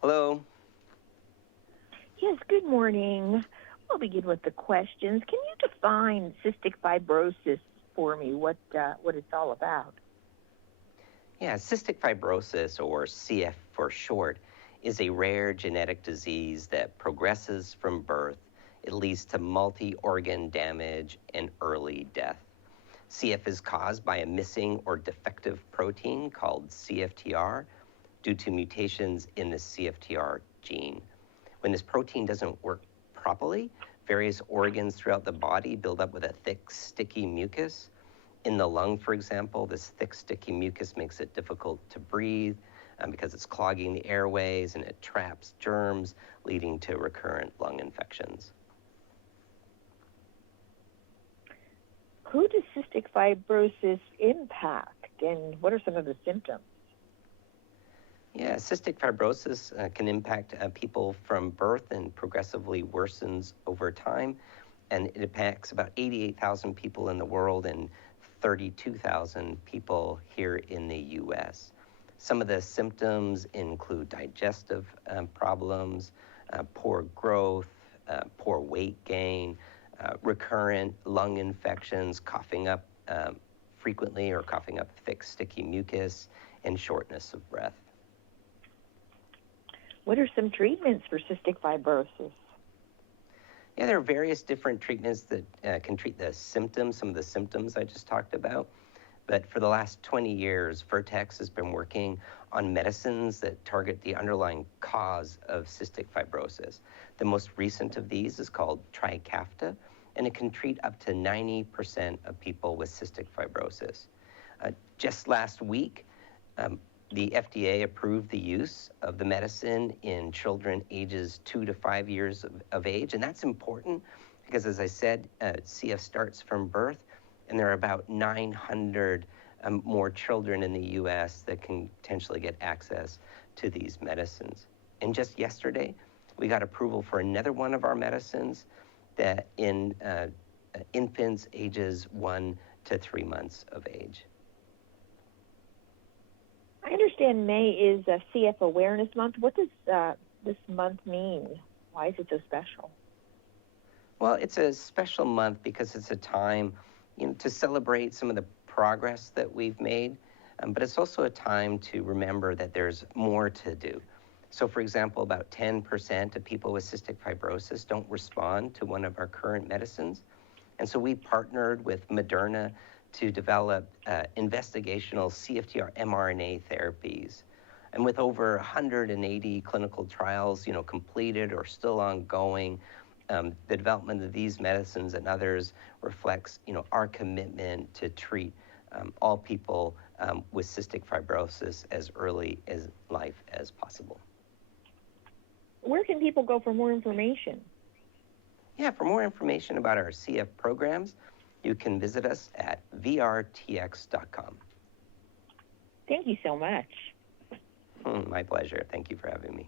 Hello. Yes, good morning. I'll begin with the questions. Can you define cystic fibrosis for me, what it's all about? Yeah, cystic fibrosis, or CF for short, is a rare genetic disease that progresses from birth. It leads to multi-organ damage and early death. CF is caused by a missing or defective protein called CFTR due to mutations in the CFTR gene. When this protein doesn't work properly, various organs throughout the body build up with a thick, sticky mucus. In the lung, for example, this thick, sticky mucus makes it difficult to breathe because it's clogging the airways and it traps germs, leading to recurrent lung infections. Who does cystic fibrosis impact, and what are some of the symptoms? Yeah, cystic fibrosis can impact people from birth and progressively worsens over time. And it impacts about 88,000 people in the world and 32,000 people here in the US. Some of the symptoms include digestive problems, poor growth, poor weight gain, recurrent lung infections, coughing up frequently or coughing up thick, sticky mucus, and shortness of breath. What are some treatments for cystic fibrosis? Yeah, there are various different treatments that can treat the symptoms, some of the symptoms I just talked about. But for the last 20 years, Vertex has been working on medicines that target the underlying cause of cystic fibrosis. The most recent of these is called Trikafta, and it can treat up to 90% of people with cystic fibrosis. Just last week, the FDA approved the use of the medicine in children ages 2 to 5 years of age. And that's important because, as I said, CF starts from birth, and there are about 900 more children in the US that can potentially get access to these medicines. And just yesterday, we got approval for another one of our medicines that in infants ages 1 to 3 months of age. I understand May is a CF Awareness Month. What does this month mean? Why is it so special? Well, it's a special month because it's a time to celebrate some of the progress that we've made, but it's also a time to remember that there's more to do. So, for example, about 10% of people with cystic fibrosis don't respond to one of our current medicines. And so we partnered with Moderna to develop investigational CFTR mRNA therapies. And with over 180 clinical trials, completed or still ongoing, the development of these medicines and others reflects, our commitment to treat all people with cystic fibrosis as early in life as possible. Where can people go for more information? Yeah, for more information about our CF programs, you can visit us at vrtx.com. Thank you so much. My pleasure. Thank you for having me.